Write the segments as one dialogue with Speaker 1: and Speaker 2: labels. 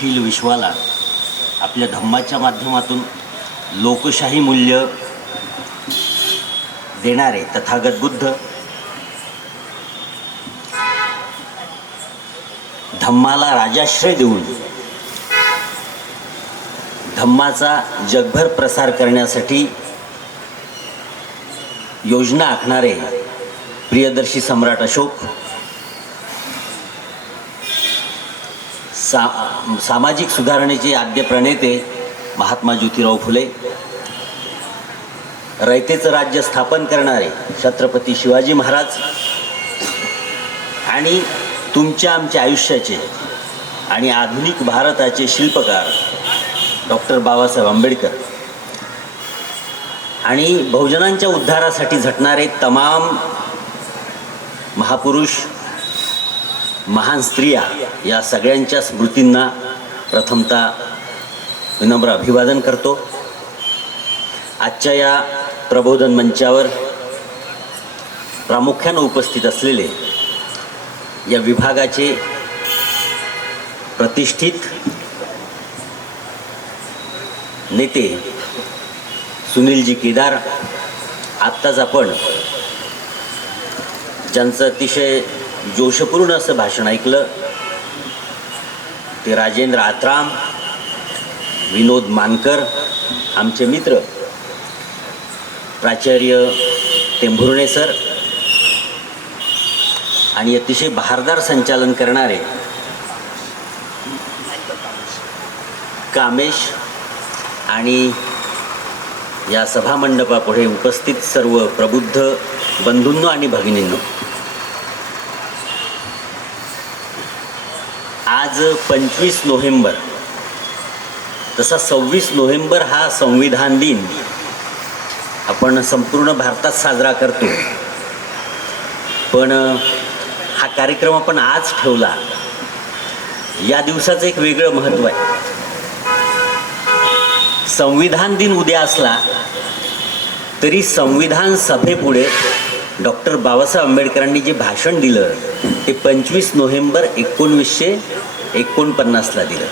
Speaker 1: अखिल विश्वाला आपल्या धम्माच्या माध्यमातून लोकशाही मूल्य देणारे तथागत बुद्ध धम्माला राजाश्रय देऊन धम्माचा जगभर प्रसार करण्यासाठी योजना आखणारे प्रियदर्शी सम्राट अशोक सा सामाजिक सुधारणेचे आद्य प्रणेते महात्मा ज्योतिराव फुले रयतेचं राज्य स्थापन करणारे छत्रपती शिवाजी महाराज आणि तुमच्या आमच्या आयुष्याचे आणि आधुनिक भारताचे शिल्पकार डॉक्टर बाबासाहेब आंबेडकर. आणि बहुजनांच्या उद्धारासाठी झटणारे तमाम महापुरुष महान स्त्रिया या सगळ्यांच्या स्मृतींना प्रथमतः विनम्र अभिवादन करतो. आजच्या या प्रबोधन मंचावर प्रामुख्यानं उपस्थित असलेले या विभागाचे प्रतिष्ठित नेते सुनीलजी केदार आत्ताच आपण ज्यांचं अतिशय जोशपूर्ण असं भाषण ऐकलं. ते राजेंद्र आत्राम विनोद मानकर आमचे मित्र प्राचार्य टेंभुर्णे सर आणि अतिशय बहारदार संचालन करणारे कामेश आणि या सभामंडपापुढे उपस्थित सर्व प्रबुद्ध बंधूंनो आणि भगिनींनो. आज पंचवीस नोव्हेंबर. तसा सव्वीस नोव्हेंबर हा संविधान दिन. आपण संपूर्ण भारतात साजरा करतो. पण हा कार्यक्रम आपण आज ठेवला. या दिवसाचं एक वेगळं महत्त्व आहे. संविधान दिन उद्या असला तरी संविधान सभेपुढे डॉक्टर बाबासाहेब आंबेडकरांनी जे भाषण दिलं ते पंचवीस नोव्हेंबर एकोणवीसशे एकोणपन्नासला दिलं.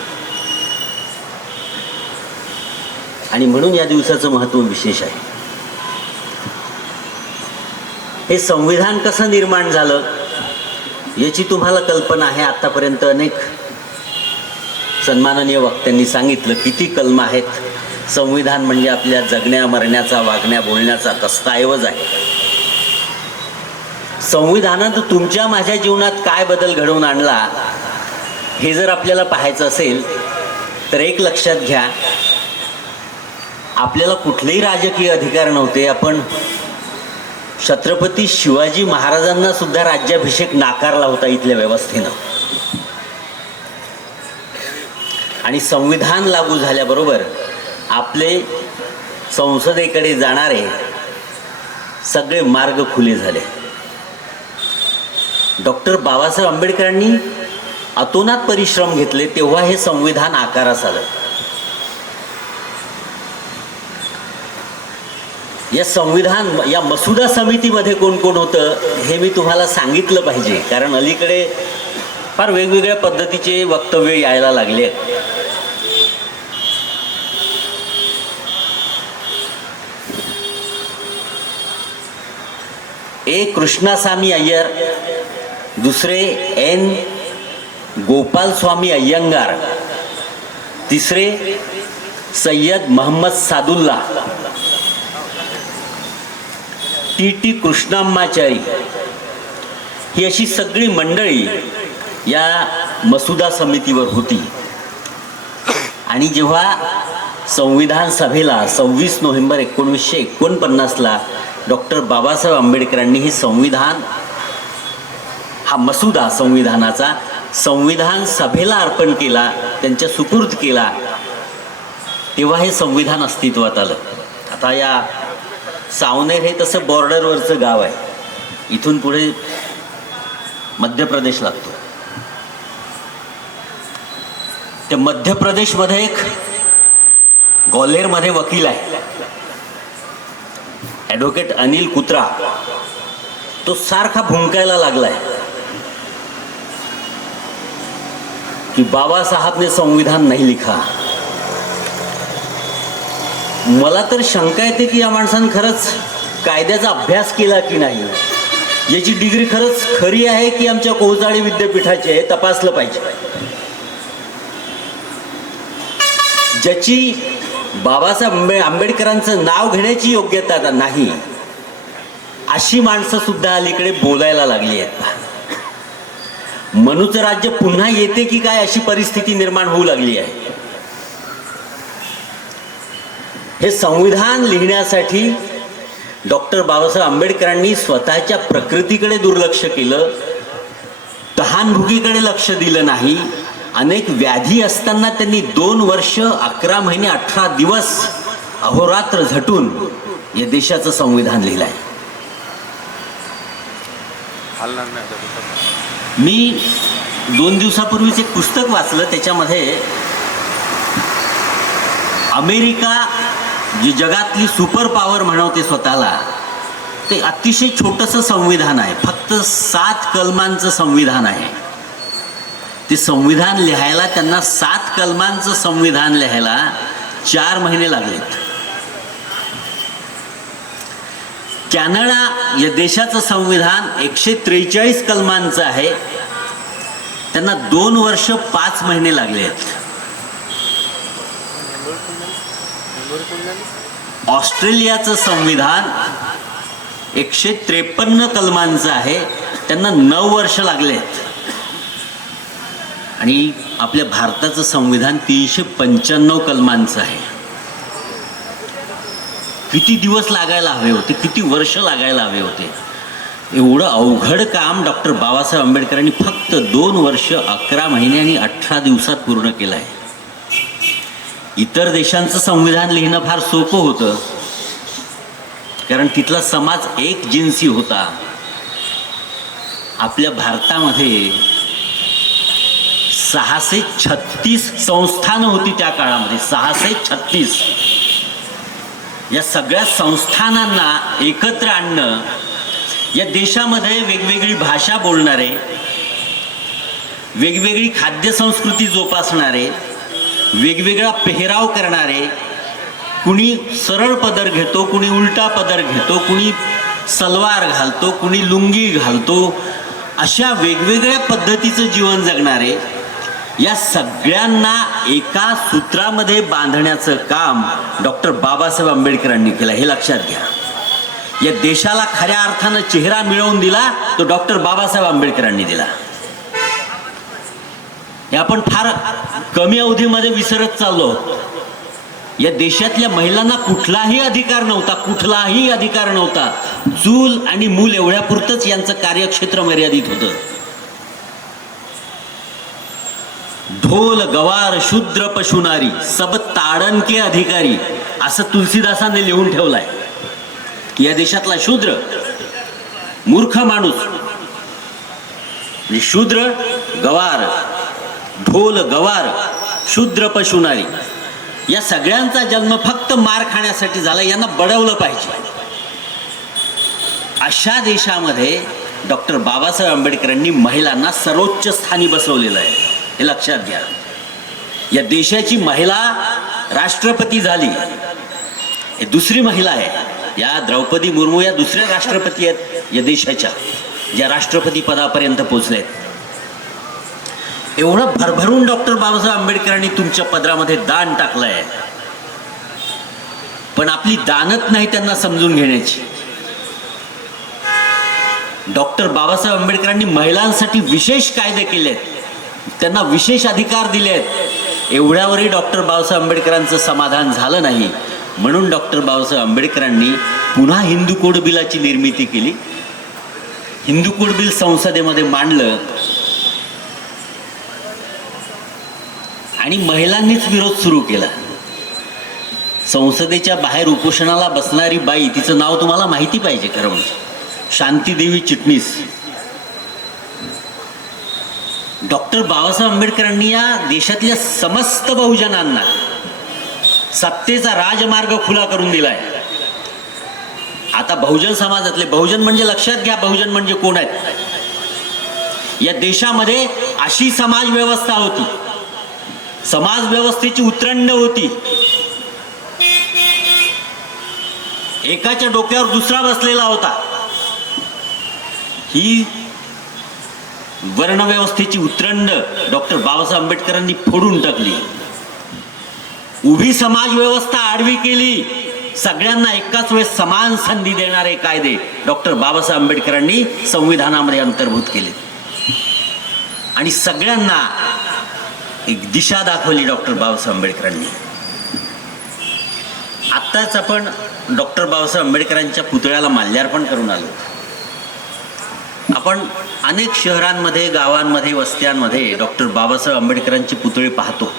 Speaker 1: आणि म्हणून या दिवसाचं महत्त्व विशेष आहे. हे संविधान कसं निर्माण झालं याची तुम्हाला कल्पना आहे आतापर्यंत अनेक सन्माननीय वक्त्यांनी सांगितलं किती कलम आहेत. संविधान म्हणजे आपल्या जगण्या मरण्याचा वागण्या बोलण्याचा दस्तऐवज आहे. संविधानात तुमच्या माझ्या जीवनात काय बदल घडवून आणला हे जर आपल्याला पाहायचं असेल तर एक लक्षात घ्या. आपल्याला कुठलेही राजकीय अधिकार नव्हते. आपण छत्रपती शिवाजी महाराजांना सुद्धा राज्याभिषेक नाकारला होता इथल्या व्यवस्थेनं. आणि संविधान लागू झाल्याबरोबर आपले संसदेकडे जाणारे सगळे मार्ग खुले झाले. डॉक्टर बाबासाहेब आंबेडकरांनी अतोनात परिश्रम घेतले तेव्हा हे संविधान आकारास आलं. या संविधान या मसुदा समितीमध्ये कोण कोण होतं हे मी तुम्हाला सांगितलं पाहिजे. कारण अलीकडे फार वेगवेगळ्या पद्धतीचे वक्तव्य यायला लागले आहेत. ए. कृष्णासामी अय्यर दुसरे एन गोपालस्वामी अय्यंगार. तिसरे Sayyid Muhammad Sadulla. T T Krishnamachari. ही अशी सगळी मंडळी या मसुदा समितीवर होती. आणि जेव्हा संविधान सभेला सव्वीस नोव्हेंबर एकोणीसशे एकोणपन्नासला डॉक्टर बाबासाहेब आंबेडकरांनी हे संविधान हा मसुदा संविधानाचा संविधान सभेला अर्पण केला त्यांच्या सुपूर्द केला तेव्हा हे संविधान अस्तित्वात आलं. आता या सावनेर हे तसं बॉर्डरवरचं गाव आहे. इथून पुढे मध्य प्रदेश लागतो. ते मध्य प्रदेशमध्ये एक ग्वाल्हेरमध्ये वकील आहे. ॲडव्होकेट अनिल कुत्रा. तो सारखा भुंकायला लागलाय. कि बाबा साहब ने संविधान नहीं लिखा। मला तर शंका येते की या माणसानं खरंच कायद्याचा अभ्यास केला की नाही? याची डिग्री खरंच खरी आहे की आमच्या कोहजाळी विद्यापीठाची आहे तपासलं पाहिजे? ज्याची बाबासाहेब आंबे आंबेडकरांचं नाव घेण्याची योग्यता नाही अशी माणसं सुद्धा अलीकडे बोलायला लागली आहेत. मनुचं राज्य पुन्हा येते की काय अशी परिस्थिती निर्माण होऊ लागली आहे? हे संविधान लिहिण्यासाठी डॉक्टर बाबासाहेब आंबेडकरांनी स्वतःच्या प्रकृतीकडे दुर्लक्ष केलं तहानभुगीकडे लक्ष दिलं नाही अनेक व्याधी असताना त्यांनी दोन वर्ष अकरा महिने अठरा दिवस अहोरात्र झटून या देशाचं संविधान लिहिलं आहे मी दोन दिवसापूर्वीच एक पुस्तक वाचलं त्याच्यामध्ये अमेरिका जी जगातली सुपर पॉवर म्हणवते स्वतःला ते अतिशय छोटंसं संविधान आहे. फक्त सात कलमांचं संविधान आहे. ते संविधान लिहायला त्यांना सात कलमांचं संविधान लिहायला चार महिने लागलेत. कॅनडा या देशाचं संविधान एकशे त्रेचाळीस कलमांचं आहे. त्यांना दोन वर्ष पाच महिने लागले आहेत. ऑस्ट्रेलियाचं संविधान एकशे त्रेपन्न कलमांचं आहे. त्यांना नऊ वर्ष लागले आहेत. आणि आपल्या भारताचं संविधान तीनशे पंच्याण्णव कलमांचं आहे. किती दिवस लागायला हवे होते किती वर्ष लागायला हवे होते? एवढं अवघड काम डॉक्टर बाबासाहेब आंबेडकरांनी फक्त दोन वर्ष अकरा महिने आणि अठरा दिवसात पूर्ण केलं आहे इतर देशांचं संविधान लिहिणं फार सोपं होतं. कारण तिथला समाज एक जिन्सी होता. आपल्या भारतामध्ये सहाशे छत्तीस संस्थानं होती त्या काळामध्ये सहाशे छत्तीस. या सगळ्या संस्थानांना एकत्र आणणं या देशामध्ये वेगवेगळी भाषा बोलणारे वेगवेगळी खाद्यसंस्कृती जोपासणारे वेगवेगळा पेहराव करणारे कुणी सरळ पदर घेतो कुणी उलटा पदर घेतो कुणी सलवार घालतो कुणी लुंगी घालतो अशा वेगवेगळ्या पद्धतीचं जीवन जगणारे या सगळ्यांना एका सूत्रामध्ये बांधण्याचं काम डॉक्टर बाबासाहेब आंबेडकरांनी केलं. हे लक्षात घ्या. या देशाला खऱ्या अर्थानं चेहरा मिळवून दिला तो डॉक्टर बाबासाहेब आंबेडकरांनी दिला. हे आपण फार कमी अवधीमध्ये विसरत चाललो या देशातल्या महिलांना कुठलाही अधिकार नव्हता कुठलाही अधिकार नव्हता. चूल आणि मूल एवढ्यापुरतंच यांचं कार्यक्षेत्र मर्यादित होतं. ढोल गवार शूद्र पशुनारी सब ताडणके अधिकारी असं तुलसीदासाने लिहून ठेवलंय. या देशातला शूद्र मूर्ख माणूस शूद्र गवार ढोल गवार शूद्र पशुनारी या सगळ्यांचा जन्म फक्त मार खाण्यासाठी झाला यांना बडवलं पाहिजे. अशा देशामध्ये डॉक्टर बाबासाहेब आंबेडकरांनी महिलांना सर्वोच्च स्थानी बसवलेलं आहे. हे लक्षात घ्या. या देशाची महिला राष्ट्रपती झाली. हे दुसरी महिला आहे. या द्रौपदी मुर्मू या दुसऱ्या राष्ट्रपती आहेत या देशाच्या ज्या राष्ट्रपती पदापर्यंत आहेत एवढं भरभरून डॉक्टर बाबासाहेब आंबेडकरांनी तुमच्या पदरामध्ये दान टाकलंय. पण आपली दानत नाही त्यांना समजून घेण्याची. डॉक्टर बाबासाहेब आंबेडकरांनी महिलांसाठी विशेष कायदे केलेत. त्यांना विशेष अधिकार दिले आहेत. एवढ्यावरही डॉक्टर बाबासाहेब आंबेडकरांचं समाधान झालं नाही. म्हणून डॉक्टर बाबासाहेब आंबेडकरांनी पुन्हा हिंदू कोड बिलाची निर्मिती केली. हिंदू कोड बिल संसदेमध्ये मांडलं. आणि महिलांनीच विरोध सुरू केला. संसदेच्या बाहेर उपोषणाला बसणारी बाई तिचं नाव तुम्हाला माहिती पाहिजे खरं म्हणजे. शांतीदेवी चिटणीस. डॉक्टर बाबासाहेब आंबेडकरांनी या देशातल्या समस्त बहुजनांना सत्तेचा राजमार्ग खुला करून दिलाय. आता बहुजन समाजातले बहुजन म्हणजे लक्षात घ्या बहुजन म्हणजे कोण आहेत? या देशामध्ये अशी समाज व्यवस्था होती. समाज व्यवस्थेची उतरंड होती. एकाच्या डोक्यावर दुसरा बसलेला होता. ही वर्णव्यवस्थेची उतरंड डॉक्टर बाबासाहेब आंबेडकरांनी फोडून टाकली. उभी समाज व्यवस्था आडवी केली. सगळ्यांना एकाच वेळेस समान संधी देणारे कायदे डॉक्टर बाबासाहेब आंबेडकरांनी संविधानामध्ये अंतर्भूत केले. आणि सगळ्यांना एक दिशा दाखवली डॉक्टर बाबासाहेब आंबेडकरांनी. आत्ताच आपण डॉक्टर बाबासाहेब आंबेडकरांच्या पुतळ्याला माल्यार्पण करून आलो. आपण अनेक शहरांमध्ये गावांमध्ये वस्त्यांमध्ये डॉक्टर बाबासाहेब आंबेडकरांचे पुतळे पाहतो.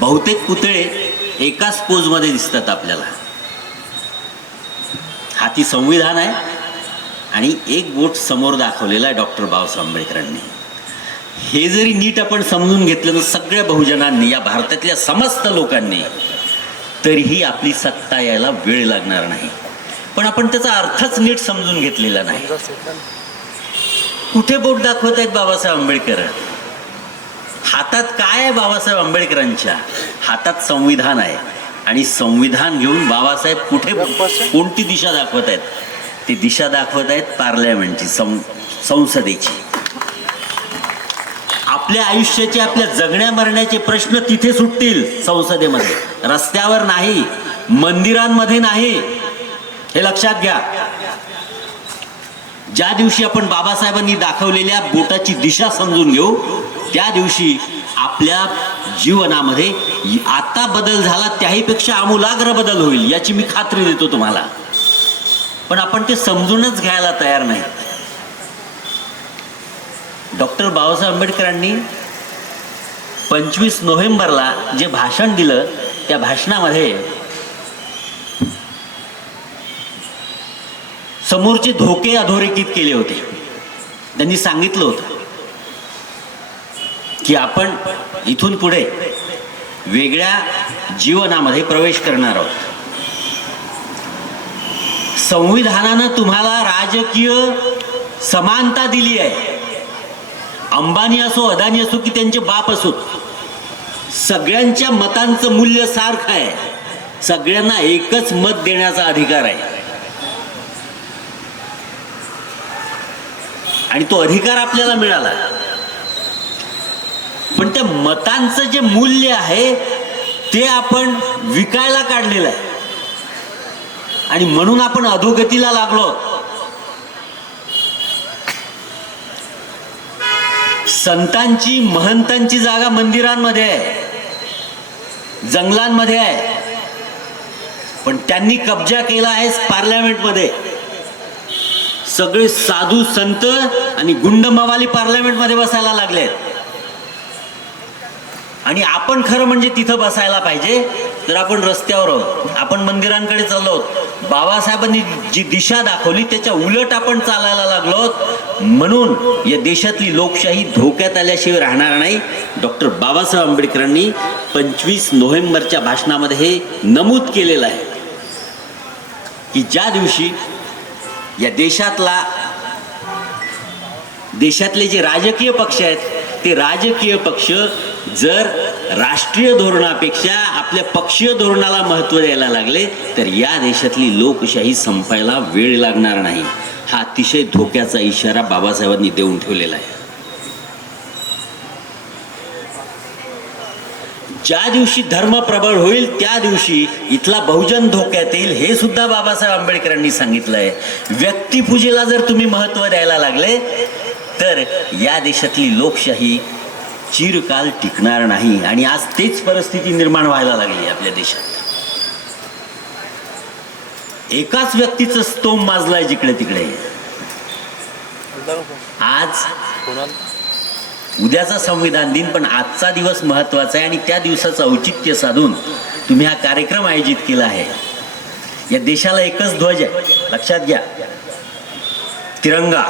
Speaker 1: बहुतेक पुतळे एकाच पोजमध्ये दिसतात आपल्याला. हाती संविधान आहे आणि एक बोट समोर दाखवलेला आहे डॉक्टर बाबासाहेब आंबेडकरांनी. हे जरी नीट आपण समजून घेतलं तर सगळ्या बहुजनांनी या भारतातल्या समस्त लोकांनी तरीही आपली सत्ता यायला वेळ लागणार नाही. पण आपण त्याचा अर्थच नीट समजून घेतलेला नाही. कुठे बोट दाखवत आहेत बाबासाहेब आंबेडकर? हातात काय आहे बाबासाहेब आंबेडकरांच्या? हातात संविधान आहे. आणि संविधान घेऊन बाबासाहेब कुठे कोणती दिशा दाखवत आहेत? ती दिशा दाखवत आहेत पार्लमेंटची संसदेची. आपल्या आयुष्याचे आपल्या जगण्या मरण्याचे प्रश्न तिथे सुटतील संसदेमध्ये. रस्त्यावर नाही मंदिरांमध्ये नाही हे लक्षात घ्या. ज्या दिवशी आपण बाबासाहेबांनी दाखवलेल्या बोटाची दिशा समजून घेऊ त्या दिवशी आपल्या जीवनामध्ये आता बदल झाला त्याहीपेक्षा आमूलाग्र बदल होईल याची मी खात्री देतो तुम्हाला. पण आपण ते समजूनच घ्यायला तयार नाही. डॉक्टर बाबासाहेब आंबेडकरांनी पंचवीस नोव्हेंबरला जे भाषण दिलं त्या भाषणामध्ये समोरचे धोके अधोरेखित केले होते. त्यांनी सांगितलं होतं की आपण इथून पुढे वेगळ्या जीवनामध्ये प्रवेश करणार आहोत. संविधानानं तुम्हाला राजकीय समानता दिली आहे. अंबानी असो अदानी असो की त्यांचे बाप असो सगळ्यांच्या मतांचं मूल्य सारखं आहे. सगळ्यांना एकच मत देण्याचा अधिकार आहे. आणि तो अधिकार आपल्याला मिळाला. पण त्या मतांचं जे मूल्य आहे ते आपण विकायला काढलेलं आहे. आणि म्हणून आपण अधोगतीला लागलो. संतांची महंतांची जागा मंदिरांमध्ये आहे. जंगलांमध्ये आहे. पण त्यांनी कब्जा केला आहे पार्लमेंटमध्ये. सगळे साधू संत आणि गुंड मवाली पार्लमेंटमध्ये बसायला लागले आणि आपण खरं म्हणजे तिथं बसायला पाहिजे. तर आपण रस्त्यावर आहोत आपण मंदिरांकडे चाललो आहोत बाबासाहेबांनी जी दिशा दाखवली त्याच्या उलट आपण चालायला लागलो आहोत. म्हणून या देशातली लोकशाही धोक्यात आल्याशिवाय राहणार नाही. डॉक्टर बाबासाहेब आंबेडकरांनी पंचवीस नोव्हेंबरच्या भाषणामध्ये हे नमूद केलेलं आहे. की ज्या दिवशी या देशातला देशातले जे राजकीय पक्ष आहेत ते राजकीय पक्ष जर राष्ट्रीय धोरणापेक्षा आपल्या पक्षीय धोरणाला महत्त्व द्यायला लागले तर या देशातली लोकशाही संपायला वेळ लागणार नाही. हा अतिशय धोक्याचा इशारा बाबासाहेबांनी देऊन ठेवलेला आहे. ज्या दिवशी धर्म प्रबळ होईल त्या दिवशी इथला बहुजन धोक्यात येईल हे सुद्धा बाबासाहेब आंबेडकरांनी सांगितलं आहे व्यक्तिपूजेला जर तुम्ही महत्त्व द्यायला लागले तर या देशातली लोकशाही चिरकाल टिकणार नाही आणि आज तेच परिस्थिती निर्माण व्हायला लागली आपल्या देशात. एकाच व्यक्तीचं स्तोम माजलाय जिकडे तिकडे. आज उद्याचा संविधान दिन पण आजचा दिवस महत्त्वाचा आहे आणि त्या दिवसाचं औचित्य साधून तुम्ही हा कार्यक्रम आयोजित केला आहे. या देशाला एकच ध्वज आहे. लक्षात घ्या. तिरंगा.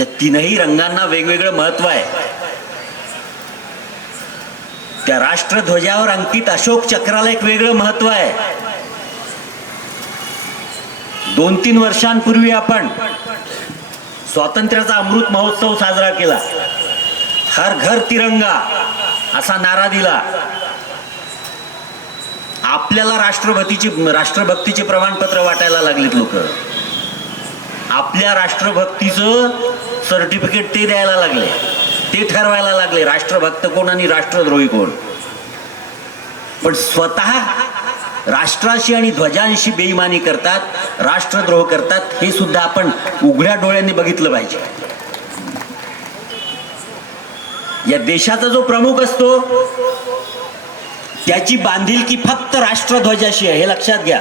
Speaker 1: त्या तीनही रंगांना वेगवेगळं महत्त्व आहे. त्या राष्ट्रध्वजावर अंकित अशोक चक्राला एक वेगळं महत्त्व आहे. दोन तीन वर्षांपूर्वी आपण स्वातंत्र्याचा अमृत महोत्सव साजरा केला. हर घर तिरंगा असा नारा दिला. आपल्याला राष्ट्रभक्तीचे राष्ट्रभक्तीचे प्रमाणपत्र वाटायला लागलेत लोक. आपल्या राष्ट्रभक्तीचं सर्टिफिकेट ते द्यायला लागले. ते ठरवायला लागले राष्ट्रभक्त कोण आणि राष्ट्रद्रोही कोण. पण स्वतः राष्ट्राशी आणि ध्वजांशी बेईमानी करतात राष्ट्रद्रोह करतात हे सुद्धा आपण उघड्या डोळ्यांनी बघितलं पाहिजे. या देशाचा जो प्रमुख असतो त्याची बांधिलकी फक्त राष्ट्रध्वजाशी आहे हे लक्षात घ्या.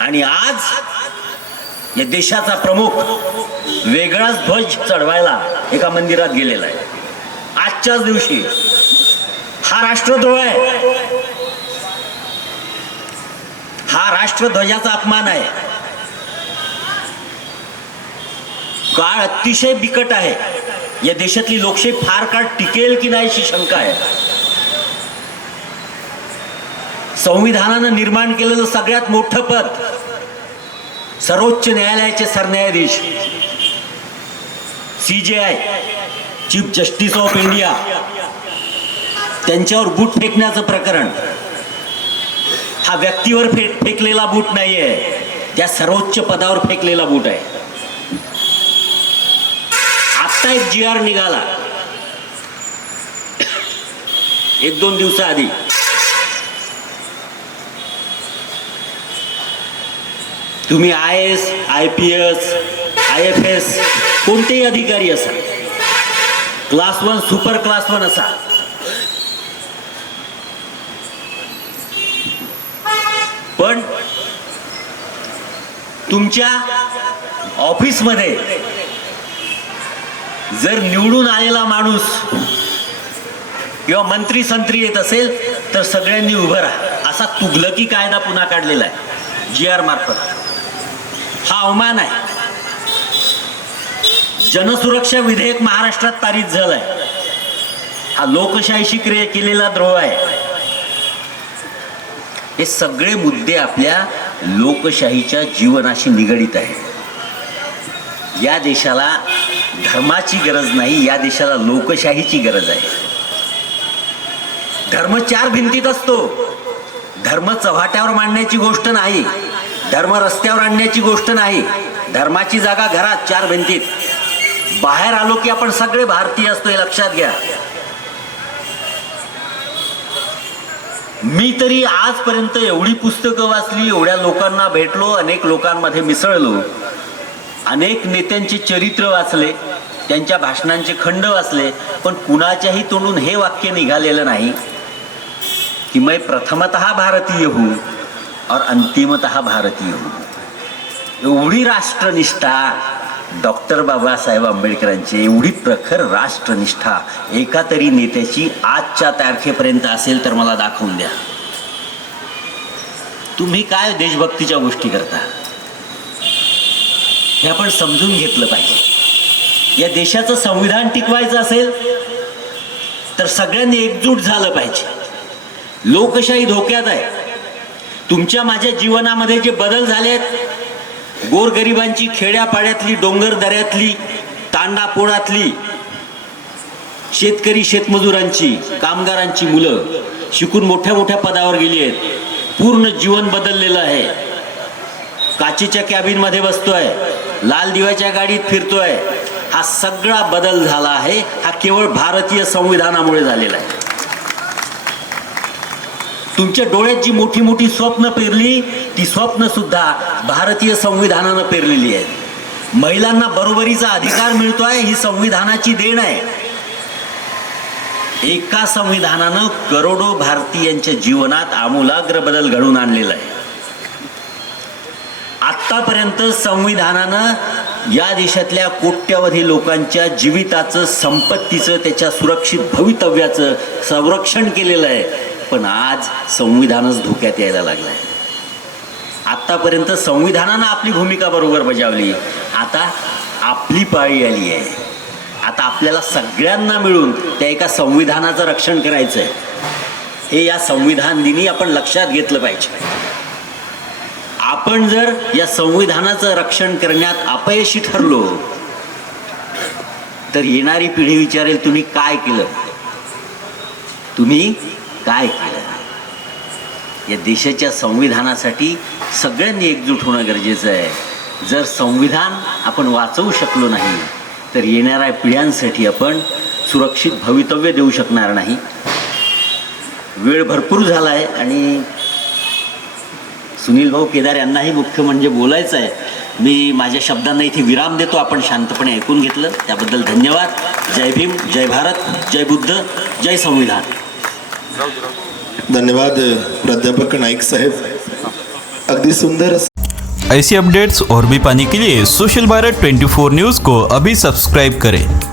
Speaker 1: आणि आज या देशाचा प्रमुख वेगळाच ध्वज चढवायला एका मंदिरात गेलेला आहे. आजच्याच दिवशी हा राष्ट्रद्रोह आहे. हा राष्ट्रध्वजाचा अपमान आहे. काळ अतिशय बिकट आहे. या देशातली लोकशाही फार काळ टिकेल की नाही अशी शंका आहे. संविधानानं निर्माण केलेलं सगळ्यात मोठं पद सर्वोच्च न्यायालयाचे सरन्यायाधीश C J I chief justice of India त्यांच्यावर बूट फेकण्याचं प्रकरण. हा व्यक्तीवर फे फेकलेला बूट नाही आहे त्या सर्वोच्च पदावर फेकलेला बूट आहे. आत्ता एक जी आर निघाला. एक दोन दिवसाआधी. तुम्ही I S I P S I F S कोणतेही अधिकारी असा. Class one super class one असा. पण तुमच्या ऑफिसमध्ये जर निवडून आलेला माणूस किंवा मंत्री संत्री येत असेल तर सगळ्यांनी उभं राहा. असा तुगलकी कायदा पुन्हा काढलेला आहे जी आर मार्फत. हा अवमान आहे. जनसुरक्षा विधेयक महाराष्ट्रात पारित झालंय. हा लोकशाहीशी क्रिया केलेला द्रोह आहे. हे सगळे मुद्दे आपल्या लोकशाहीच्या जीवनाशी निगडीत आहे या देशाला धर्माची गरज नाही या देशाला लोकशाहीची गरज आहे. धर्म चार भिंतीत असतो. धर्म चव्हाट्यावर मांडण्याची गोष्ट नाही. धर्म रस्त्यावर आणण्याची गोष्ट नाही. धर्माची जागा घरात चार भिंतीत. बाहेर आलो की आपण सगळे भारतीय असतो हे लक्षात घ्या. मी तरी आजपर्यंत एवढी पुस्तकं वाचली एवढ्या लोकांना भेटलो अनेक लोकांमध्ये मिसळलो. अनेक नेत्यांचे चरित्र वाचले त्यांच्या भाषणांचे खंड वाचले पण कुणाच्याही तोंडून हे वाक्य निघालेलं नाही की मैं प्रथमत भारतीय होऊ और अंतिमतः भारतीय हो एवढी राष्ट्रनिष्ठा डॉक्टर बाबासाहेब आंबेडकरांची एवढी प्रखर राष्ट्रनिष्ठा एका तरी नेत्याची आजच्या तारखेपर्यंत असेल तर मला दाखवून द्या. तुम्ही काय देशभक्तीच्या गोष्टी करता? हे आपण समजून घेतलं पाहिजे. या देशाचं संविधान टिकवायचं असेल तर सगळ्यांनी एकजूट झालं पाहिजे. लोकशाही धोक्यात आहे. तुमच्या माझ्या जीवनामध्ये जे बदल झाले आहेत गोरगरिबांची खेड्यापाड्यातली डोंगर दऱ्यातली तांडापोळातली शेतकरी शेतमजुरांची कामगारांची मुलं शिकून मोठ्या मोठ्या पदावर गेली आहेत. पूर्ण जीवन बदललेलं आहे. काचेच्या कॅबिनमध्ये बसतोय. लाल दिव्याच्या गाडीत फिरतोय. हा सगळा बदल झाला आहे. हा केवळ भारतीय संविधानामुळे झालेला आहे. तुमच्या डोळ्यात जी मोठी मोठी स्वप्न पेरली ती स्वप्न सुद्धा भारतीय संविधानानं पेरलेली आहेत. महिलांना बरोबरीचा अधिकार मिळतोय ही संविधानाची देण आहे. एका संविधानानं करोडो भारतीयांच्या जीवनात आमूलाग्र बदल घडून आणलेला आहे. आतापर्यंत संविधानानं या देशातल्या कोट्यावधी लोकांच्या जीविताचं संपत्तीचं त्याच्या सुरक्षित भवितव्याचं संरक्षण केलेलं आहे. पण आज संविधानच धोक्यात यायला लागलं आहे आत्तापर्यंत संविधानानं आपली भूमिका बरोबर बजावली. आता आपली पाळी आली आहे. आता आपल्याला सगळ्यांना मिळून त्या एका संविधानाचं रक्षण करायचं आहे हे या संविधान दिनी आपण लक्षात घेतलं पाहिजे. आपण जर या संविधानाचं रक्षण करण्यात अपयशी ठरलो तर येणारी पिढी विचारेल तुम्ही काय केलं? तुम्ही काय केलं या देशाच्या संविधानासाठी सगळ्यांनी एकजूट होणं गरजेचं आहे. जर संविधान आपण वाचवू शकलो नाही तर येणाऱ्या पिढ्यांसाठी आपण सुरक्षित भवितव्य देऊ शकणार नाही. वेळ भरपूर झाला आहे आणि सुनील भाऊ केदार यांनाही मुख्य म्हणजे बोलायचं आहे. मी माझ्या शब्दांना इथे विराम देतो आपण शांतपणे ऐकून घेतलं. त्याबद्दल धन्यवाद. जय भीम जय भारत जय बुद्ध जय संविधान.
Speaker 2: धन्यवाद, प्राध्यापक नाईक साहेब. अगदी सुंदर
Speaker 3: ऐसी अपडेट्स और भी पाने के लिए सोशल भारत 24 न्यूज़ को अभी सब्सक्राइब करें.